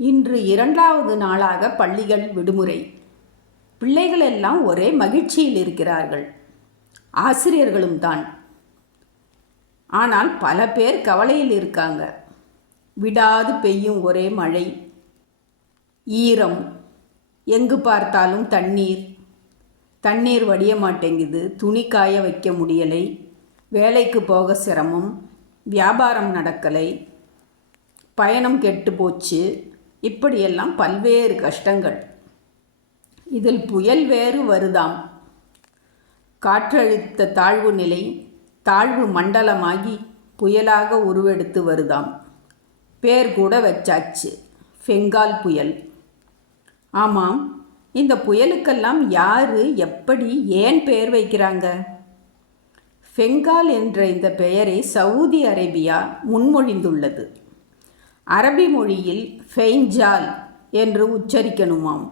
இன்று 2வது நாளாக பள்ளிகள் விடுமுறை. பிள்ளைகள் எல்லாம் ஒரே மகிழ்ச்சியில் இருக்கிறார்கள், ஆசிரியர்களும் தான். ஆனால் பல பேர் கவலையில் இருக்காங்க. விடாது பெய்யும் ஒரே மழை, ஈரம், எங்கு பார்த்தாலும் தண்ணீர் வடிய மாட்டேங்குது, துணி காய வைக்க முடியலை, வேலைக்கு போக சிரமம், வியாபாரம் நடக்கலை, பயணம் கெட்டு போச்சு. இப்படியெல்லாம் பல்வேறு கஷ்டங்கள். இதில் புயல் வேறு வருதாம். காற்றழுத்த தாழ்வு நிலை தாழ்வு மண்டலமாகி புயலாக உருவெடுத்து வருதாம். பேர் கூட வச்சாச்சு, பெங்கால் புயல். ஆமாம், இந்த புயலுக்கெல்லாம் யாரு, எப்படி, ஏன் பெயர் வைக்கிறாங்க? பெங்கால் என்ற இந்த பெயரை சவுதி அரேபியா முன்மொழிந்துள்ளது. அரபி மொழியில் ஃபெய்ஞ்சால் என்று உச்சரிக்கணுமாம்.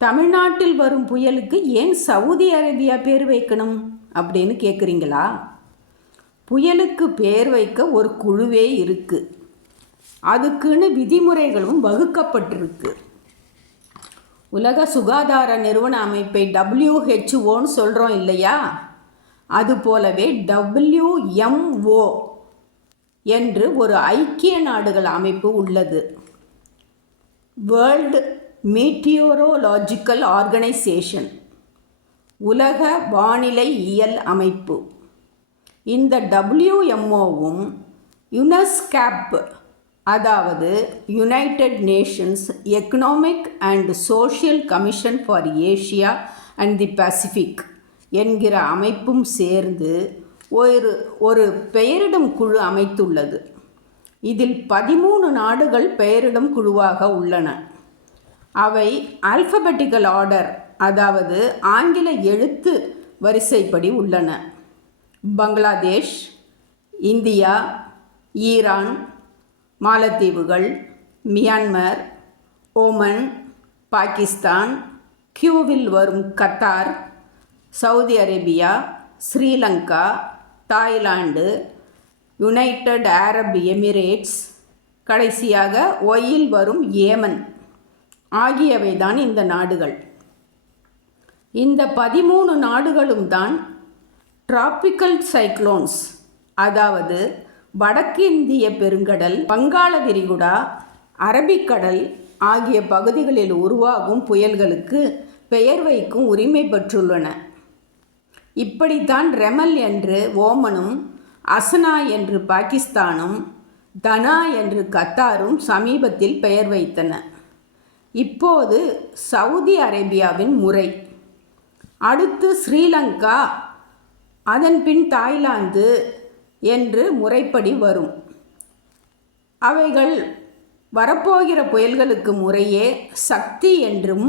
தமிழ்நாட்டில் வரும் புயலுக்கு ஏன் சவுதி அரேபியா பேர் வைக்கணும் அப்படின்னு கேட்குறீங்களா? புயலுக்கு பேர் வைக்க ஒரு குழுவே இருக்குது. அதுக்குன்னு விதிமுறைகளும் வகுக்கப்பட்டிருக்கு. உலக சுகாதார நிறுவன அமைப்பை WHO சொல்கிறோம் இல்லையா? அதுபோலவே WMO என்று ஒரு ஐக்கிய நாடுகள் அமைப்பு உள்ளது. வேர்ல்டு மீட்டியோரோலாஜிக்கல் ஆர்கனைசேஷன், உலக வானிலை இயல் அமைப்பு. இந்த WMOவும் யுனெஸ்கேப், அதாவது United Nations economic and social commission for Asia and the Pacific என்கிற அமைப்பும் சேர்ந்து ஒரு பெயரிடும் குழு அமைத்துள்ளது. இதில் 13 நாடுகள் பெயரிடும் குழுவாக உள்ளன. அவை ஆல்பபெட்டிக்கல் ஆர்டர், அதாவது ஆங்கில எழுத்து வரிசைப்படி உள்ளன. பங்களாதேஷ், இந்தியா, ஈரான், மாலத்தீவுகள், மியான்மர், ஓமன், பாகிஸ்தான், கியூவில் வரும் Qatar, Saudi Arabia, Sri Lanka, Thailand, United Arab Emirates, கடைசியாக ஒயில் வரும் ஏமன் ஆகியவைதான் இந்த நாடுகள். இந்த 13 நாடுகளும் தான் டிராபிக்கல் சைக்ளோன்ஸ், அதாவது வடக்கிந்திய பெருங்கடல், வங்காள விரிகுடா, அரபிக்கடல் ஆகிய பகுதிகளில் உருவாகும் புயல்களுக்கு பெயர் வைக்கும் உரிமை பெற்றுள்ளன. இப்படித்தான் ரெமல் என்று ஓமனும், அசனா என்று பாகிஸ்தானும், தனா என்று கத்தாரும் சமீபத்தில் பெயர் வைத்தன. இப்போது சவுதி அரேபியாவின் முறை, அடுத்து ஸ்ரீலங்கா, அதன் பின் தாய்லாந்து என்று முறைப்படி வரும். அவைகள் வரப்போகிற புயல்களுக்கு முறையே சக்தி என்றும்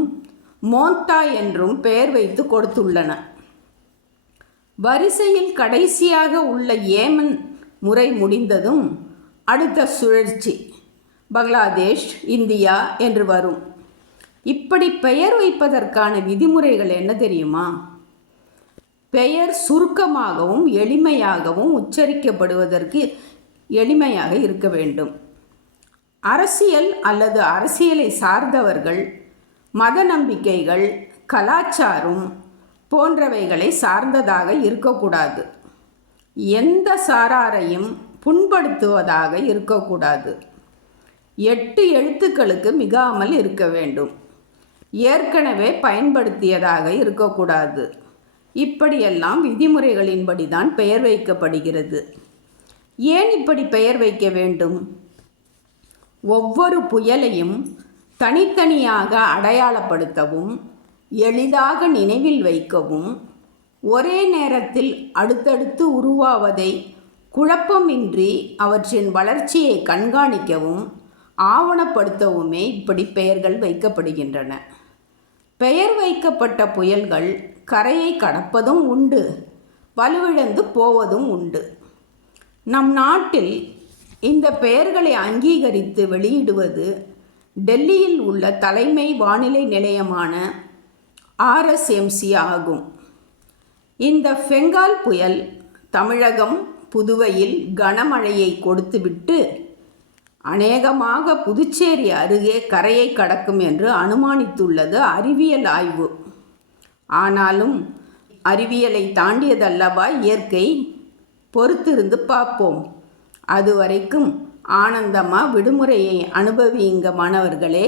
மோந்தா என்றும் பெயர் வைத்து கொடுத்துள்ளன. வரிசையில் கடைசியாக உள்ள ஏமன் முறை முடிந்ததும் அடுத்த சுழற்சி பங்களாதேஷ், இந்தியா என்று வரும். இப்படி பெயர் வைப்பதற்கான விதிமுறைகள் என்ன தெரியுமா? பெயர் சுருக்கமாகவும் எளிமையாகவும் உச்சரிக்கப்படுவதற்கு எளிமையாக இருக்க வேண்டும். அரசியல் அல்லது அரசியலை சார்ந்தவர்கள், மத நம்பிக்கைகள், கலாச்சாரம் போன்றவைகளை சார்ந்ததாக இருக்கக்கூடாது. எந்த சாராரையும் புண்படுத்துவதாக இருக்கக்கூடாது. 8 எழுத்துக்களுக்கு மிகாமல் இருக்க வேண்டும். ஏற்கனவே பயன்படுத்தியதாக இருக்கக்கூடாது. இப்படியெல்லாம் விதிமுறைகளின்படி தான் பெயர் வைக்கப்படுகிறது. ஏன் இப்படி பெயர் வைக்க வேண்டும்? ஒவ்வொரு புயலையும் தனித்தனியாக அடையாளப்படுத்தவும், எளிதாக நினைவில் வைக்கவும், ஒரே நேரத்தில் அடுத்தடுத்து உருவாவதை குழப்பமின்றி அவற்றின் வளர்ச்சியை கண்காணிக்கவும் ஆவணப்படுத்தவுமே இப்படி பெயர்கள் வைக்கப்படுகின்றன. பெயர் வைக்கப்பட்ட புயல்கள் கரையை கடப்பதும் உண்டு, வலுவிழந்து போவதும் உண்டு. நம் நாட்டில் இந்த பெயர்களை அங்கீகரித்து வெளியிடுவது டெல்லியில் உள்ள தலைமை வானிலை நிலையமான RSMC ஆகும். இந்த பெங்கால் புயல் தமிழகம், புதுவையில் கனமழையை கொடுத்துவிட்டு அநேகமாக புதுச்சேரி அருகே கரையை கடக்கும் என்று அனுமானித்துள்ளது அறிவியல் ஆய்வு. ஆனாலும் அறிவியலை தாண்டியதல்லவா இயற்கை? பொறுத்திருந்து பார்ப்போம். அதுவரைக்கும் ஆனந்தமாக விடுமுறையை அனுபவியுங்க மாணவர்களே.